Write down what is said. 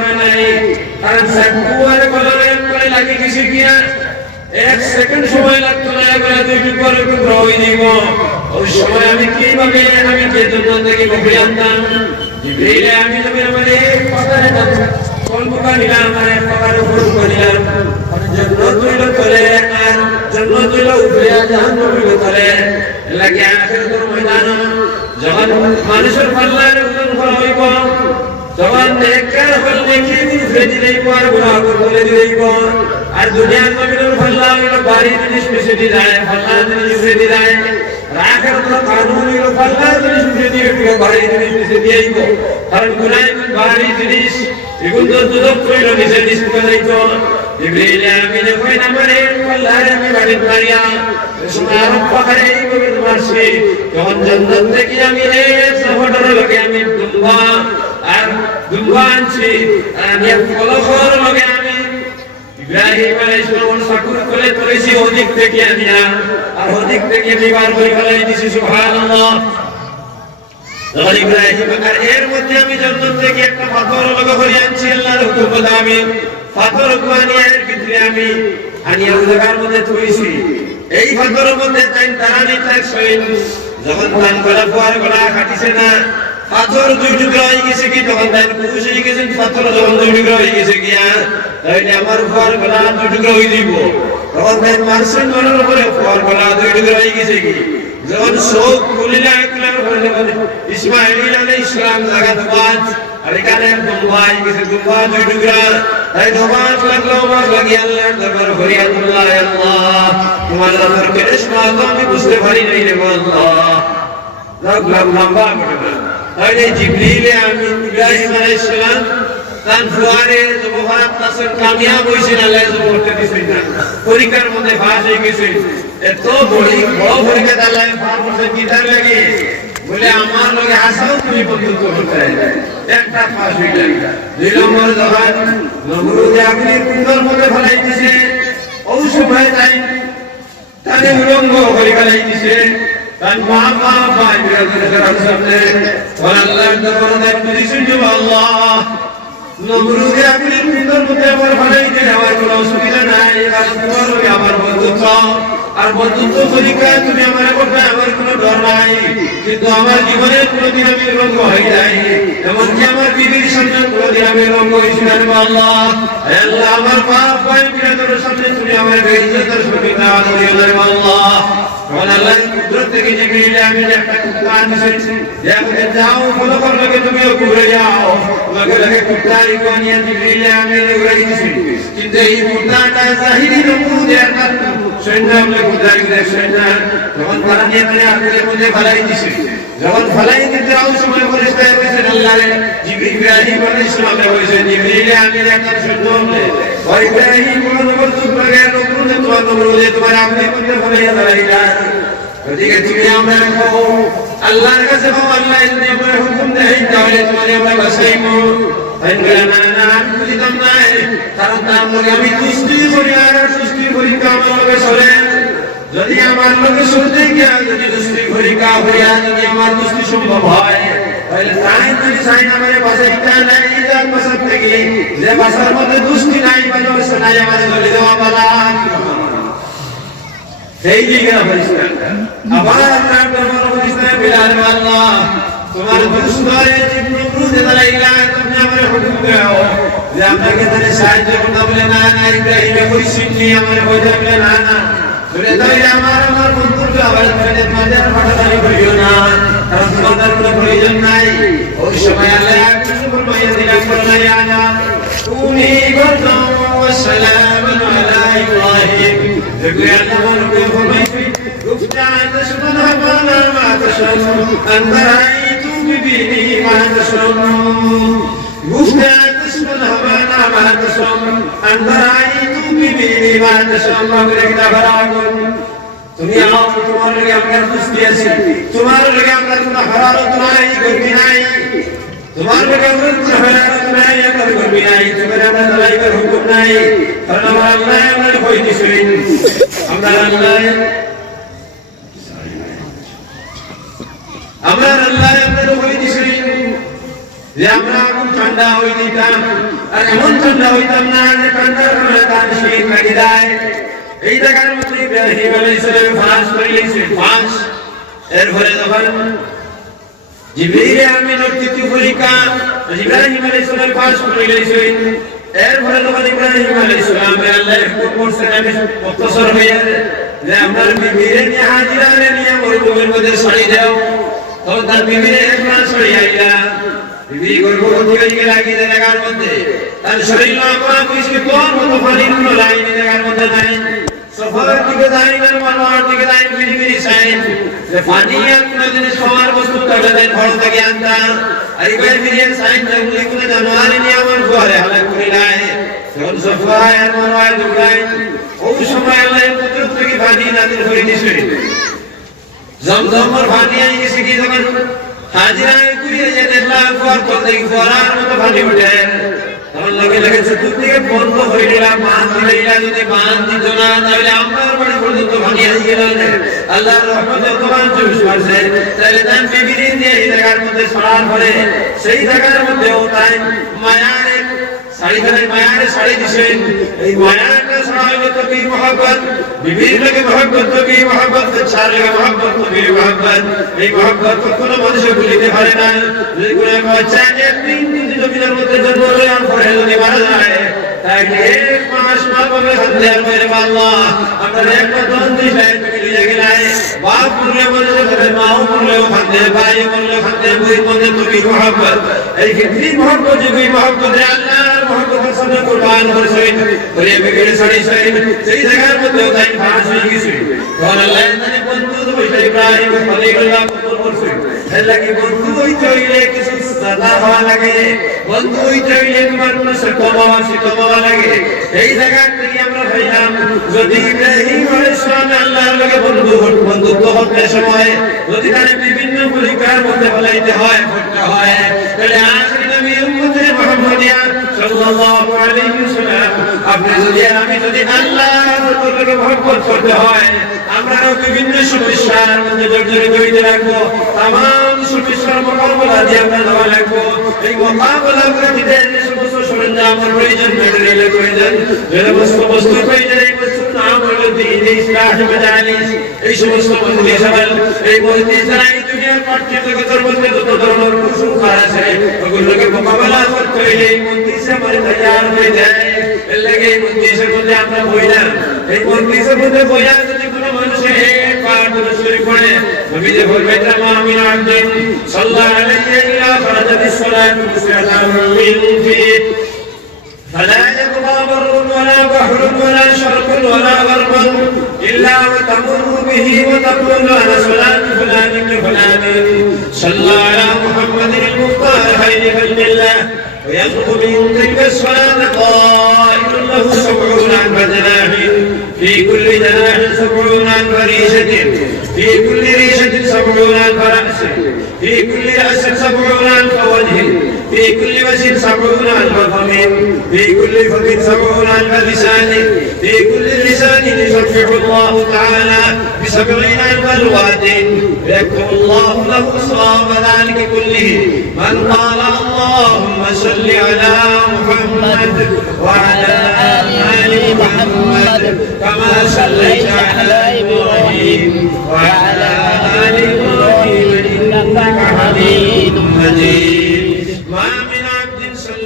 পারে নাই, কারণ চাকু আর কলমের পরে লাগে কিছু কিনা 1 সেকেন্ড সময় লাগতো না, এবারে 2 মিনিট পরে টুকরা হয়ে দিব। ওই সময় আমি কিভাবে আমি কে জন্য থেকে বকরি আনতাম, জিবরিল আমি নবীর আমারে পাতারে কলমুকা নিলাম, আমার পাতার উপর করিলাম, জান্নাত হইল তলে আর জান্নাত হইল উপরে জাহান্নাম হইল তলে। লাগে আখিরাতের ময়দান যখন মানুষের পাল্লার ওজন করা হইব, যখন নেককার হল নেকি উঠে দিলেই আর গুনাহ করে দিলেই, আর দুনিয়ার নবীর পাল্লা হইল বাড়ি জিনিস মিশে যায়, পাল্লা জিনিস উঠে যায়, আখিরাতের কানুন হইল পাল্লা জিনিস উঠে দিয়ে বাড়ি জিনিস মিশে দিয়েই, কারণ গুনাহ বাড়ি জিনিস এগুলো তো দুদক কইল নিচে নিচে যাইতো। জিবরিল আমিন কই নামারে পাল্লার আমি বাড়ি মারিয়া সোনার পাহাড়ে এইভাবে মারছি, যখন জান্নাত থেকে আমি এই সফরের লগে আমি দুম্বা আনছি, আমি ফলখর লগে আমি ইব্রাহিম আলাইহিস সালাম সাকুর করে তুলেছি, ওদিক থেকে আমি আর ওদিক থেকে আমি বার করে ফেলাই দিছি। সুবহানাল্লাহ। যখন ইব্রাহিম আর এর মধ্যে আমি জান্নাত থেকে একটা পাথর লগে করে আনছি, আল্লাহর হুকুম মতে আমি পাথর কুয়ানিয়া এর ভিতরে আমি আনিয়া জায়গার মধ্যে তুলেছি। এই পাথরের মধ্যে তাই দাঁড়ানি থাকছেন, যখন তান গলা ফুয়ার গলা কাটিছে না, পাথর 2 টুকরা হয়ে গেছে কি, তখন তাই খুশি হয়ে গেছেন, পাথর যখন 2 টুকরা হয়ে গেছে গিয়া তাইলে আমার ফুয়ার গলা 2 টুকরা হয়ে দিব, তখন তাই মারছেন গলার উপরে ফুয়ার গলা 2 টুকরা হয়ে গেছে কি, যখন চোখ খুলিলা একলার হলে ইসমাঈল আলাইহিস সালাম জাগাত বাজ আর এখানে দুম্বা হয়ে গেছে, দুম্বা 2 টুকরা, তাই নমাজ লাগলো, নমাজ লাগি আল্লাহর দরবার ফরিয়াদুল্লাহ, আল্লাহ তোমার নামের কেশমা তো আমি বুঝতে পারি নাই রে আল্লাহ, লাগলাম লম্বা ঘটনা। তাই জিবরিল আমিন ইব্রাহিম আলাইহিস সালাম তান ফুয়ারে জবহারাত নাসর কামিয়াব হইছেন, আল্লাহ জবরতে দিছেন না, পরীক্ষার মধ্যে পাস হয়ে গেছে। এত বড় পরীক্ষা আল্লাহ পাস করতে কিতার লাগে বলে আমার লগে আসাও তুমি পর্যন্ত করতে একটা পাস হইলেন। 2 নম্বর যখন নমরুদ আগুনের কুণ্ডর মধ্যে ফেলাই দিছে, ওই সময় তাই তাকে উলঙ্গ করে ফেলাই দিছে, তার মা ভাই বিরাজমান সামনে আল্লাহর দরবারে বুঝিছেন যে আল্লাহ নমরুদ আগুনের কুণ্ডর মধ্যে আমার ফেলাই দিলে আমার কোনো অসুবিধা নাই, কারণ তোমার লগে আমার বন্ধুত্ব, আর বন্ধুত্ব পরীক্ষা তুমি আমার করবে, আমার কোনো ডর নাই, কিন্তু আমার জীবনে কোনোদিন আমি রঙ্গ হই নাই, এমনকি আমার বিবির সামনে কোনোদিন আমি রঙ্গ হইছি না। আল্লাহ আল্লাহ আমার পাপ ভাই বিরাজমানের সামনে তুমি আমার বেইজ্জতের সম্মুখীন না করিও না আল্লাহ। আল্লাহ কুদরত থেকে জিবরিল আমিন একটা কুত্তা আনছেন, যে যাও ফলো কর লগে তুমিও ঘুরে যাও, লগে লগে কুত্তা ইবানিয়া জিবরিল আমিন উড়াই দিছে, কিন্তু এই কুত্তাটা জাহিরি নমুদের কারণে সৈন্যরা কুত্তাকে দেখছেন না, যখন তারা নিয়ে মানে আগুনের মধ্যে ফেলাই দিছে, যখন ফেলাই দিতে ওই সময় ফেরেশতা বলেছেন আল্লাহ রে জিবরিল ইব্রাহিম আলাইহিস সালাম বলেছেন জিবরিল আমিন একটা সৈন্য বলে ওই ইব্রাহিম কোন নবর তুলবে নবরুদে তোমার নবরুদে তোমার আপনি মধ্যে ফেলাইয়া দাঁড়াইলা, ওদিকে তুমি আমরা রাখো আল্লাহর কাছে পাও, আল্লাহ যদি আপনার হুকুম দেয় তাহলে তোমার আমরা বাঁচাইবো। তাই বলে না না আমি বুঝতাম না, কারণ তার লগে আমি দুষ্টি করি আর দুষ্টি পরীক্ষা আমার লগে চলে, যদি আমার লগে চলতে গিয়া যদি দুষ্টি পরীক্ষা হইয়া যদি আমার দুষ্টি সম্ভব হয় তাহলে তাই যদি চাই আমারে বাঁচাইতে নাই যার বাঁচার থেকে, যে বাঁচার মধ্যে দুষ্টি নাই ভালোবাসা নাই আমারে চলে দেওয়া বালা সেই দিকে পরিষ্কার। আবার আপনার দরবার পরিষ্কার বিলাল আল্লাহ তোমার দুষ্টারে জিবরিল দালাইলা তুমি আমারে হুকুম দাও যে আপনাকে তারে সাহায্য করতে বলে না না ইব্রাহিম কইছিনি আমারে বলে বলে না না বলে তাইলে আমার বন্ধুকে আবার তুমি মাজার ফাটাদারি করিও না, কারণ তোমাদের কোনো প্রয়োজন নাই। ওই সময় আল্লাহ কিছু ফরমাইয়া দিলেন বলে আনা তুমি গর্দম ওয়া সালামুন আলা ইব্রাহিম, দেখলে আল্লাহ বলবে ফরমাইছি رفعت سبحانه ما تشاء أن رأيت ببيني ما تشاء، رفعت سبحانه ما تشاء أن رأيت ببيني ما تشاء بلغنا فراغ। তুমি আও তোমার লগে আমরা দুষ্টি আছি, তোমার লগে আমরা কোনো হারারত নাই গর্বি নাই, তোমার লগে আমরা কোনো হারারত নাই আর গর্বি নাই, তোমার আমরা দলাইবার হুকুম নাই, কারণ আমার আল্লাহ আমাদের কই দিছেন আমরা আল্লাহ আমার আল্লাহ আপনার হয়ে দিছেন যে আমরা এখন ঠান্ডা হয়ে যেতাম, আর এমন ঠান্ডা হইতাম না যে ঠান্ডার কারণে তার শরীর কাটি যায়। এই জায়গার মধ্যে ইব্রাহিম আলাইহিস সালাম ফাঁস করে নিয়েছেন, ফাঁস। এরপরে যখন জিবরিল আমিনের তৃতীয় পরীক্ষা ইব্রাহিম আলাইহিস সালাম ফাঁস করে নিয়েছেন, এরপরে যখন ইব্রাহিম আলাইহিস সালামকে আল্লাহ হুকুম করছেন আমি মুক্তসর হয়ে যে আপনার বিবিরে নিয়ে হাজিরারে নিয়ে মরুভূমির মধ্যে ছড়িয়ে দাও, তখন তার বিবিরে এক মাস ছড়িয়ে আইলা। বিবি গর্ভবতী হয়ে গেল এই জায়গার মধ্যে, তার শরীর লম্বা কিছু তোর মতো পানির কোনো লাইন এই জায়গার মধ্যে নাই। সফরের দিকে যাই না, মানোয়ার দিকে যাই, পৃথিবীর সাইন যে পানি আর কোনো জিনিস খাওয়ার বস্তু তাহলে দেন ঘর থেকে আনতাম। আর এবার ফিরিয়ে সাইন যেগুলি কোনো জানোয়ারি নিয়ে আমার ঘরে হালাক করে নাই। যখন সফায় আর মানোয়ার দৌড়াই, ওই সময় আল্লাহ কুদরত থেকে পানি নাজিল করে দিয়েছে। জমজমের পানি আই গেছে কি যখন হাজিরায় কুড়িয়ে যে দেখলাম পর তো দেখি পরার মতো পানি উঠে, তখন লগে লগে চতুর্দিকে বন্ধ হয়ে গেলাম। বাঁধ দিলে যদি বাঁধ দিত না তাহলে আমার বাড়ি পর্যন্ত পানি আসি গেল। আল্লাহর রহমতে তোমার জুস মারছে, তাহলে তার বিবিরি দিয়ে এই জায়গার মধ্যে ছড়ার পরে সেই জায়গার মধ্যেও তাই মায়ারে শাড়িখানে মায়ারে শাড়ি দিছেন। এই মায়াটা ছড়া হইল তো কি মহব্বত, বিবির লগে মহব্বত তো কি মহব্বত, ছাড় লগে মহব্বত তো কি মহব্বত। এই মহব্বত কোনো মানুষ ভুলিতে পারে না। যদি কোনো বাচ্চা একদিন জমিনের মধ্যে জন্ম নেওয়ার পরে যদি মারা যায়, তাইলে এক মাস মা বাবা হাতে আর মেরে আল্লাহ আপনার একটা দন দিলে তুমি লিয়ে গেলাই। বাপ মরলে বলছে তবে মাও মরলেও খাতে, ভাই মরলেও খাতে, বুড়ির মধ্যে তুমি মহব্বত। এই ক্ষেত্রে মহব্বত যে মহব্বত আল্লাহর মহব্বতের সাথে কোরবান করেছেন, করে বিগড়ে ছড়িয়েছেন, সেই জায়গার মধ্যেও তাই ফাঁস হয়ে গেছে। তখন আল্লাহ জানে বন্ধু তো ইব্রাহিম খলিলুল্লাহ কবুল করছেন। এর লাগে বন্ধু হইতে হইলে কিছু সাদা হওয়া লাগে, বন্ধু হইতে হইলে তোমার কোনো শত বাবা লাগে। এই জায়গা থেকে আমরা ভাইলাম যদি ইব্রাহিম আলাইহিস সালাম আল্লাহর লগে বন্ধুত্ব করতে সময় যদি তার বিভিন্ন পরীক্ষার মধ্যে ফলাইতে হয়, করতে হয়, তাহলে আখিরি নবী উম্মতে মুহাম্মাদিয়া সাল্লাল্লাহু আলাইহি ওয়াসাল্লাম আপনি যদি আর আমি যদি আল্লাহর লগে মহব্বত করতে হয়, আমরাও বিভিন্ন সমস্যার মধ্যে জর্জরিত হইতে লাগবো। তামাম সমস্যার মোকাবেলা দিয়ে আমরা যাওয়া লাগবো। এই মোকাবেলা করে দিতে যে সমস্ত সরঞ্জামের প্রয়োজন, মেটেরিয়ালের প্রয়োজন, যে সমস্ত বস্তুর প্রয়োজন, এই বস্তুর নাম হলো দ্বীন ইসলাম মাজালিস। এই সমস্ত মজলিস এই মজলিস ছাড়া এই দুনিয়ার পাঠ্যজগতের মধ্যে যত ধরনের কুসংস্কার আছে ওগুলোকে মোকাবেলা করতে হইলে এই মজলিস আমার তৈয়ার হয়ে যায়। এর লাগে এই মজলিসের মধ্যে আমরা বইলাম, এই মজলিসের মধ্যে বইয়া যদি কোনো মানুষের এক পাঠ শুরু করে নবী যে বলবেন মা মিন আবদিন সাল্লাল্লাহু আলাইহি ইল্লা ফারাদাতিস সালাতু মুসতাহাবুন ফি فلا يبقى بر ولا بحر ولا شرق ولا غرب إلا وتمر به وتقول أنا صلاة فلان فلان صلى على محمد المختار خير خلق الله ويخرج من تلك الصلاة طائر له 70 ألف جناح في كل جناح 70 ألف ريشة في كل ريشة 70 ألف رأس في كل رأس 70 ألف وجه في كل وجه 70 ألف فم في كل فم 70 ألف لسان في كل لسان يسبح الله تعالى ب70 ألف لغات يكتب الله له صواب ذلك كله من قال اللهم صل على محمد وعلى آل محمد كما صليت على إبراهيم وعلى آل إبراهيم إنك حميد مجيد ما من عبد صلى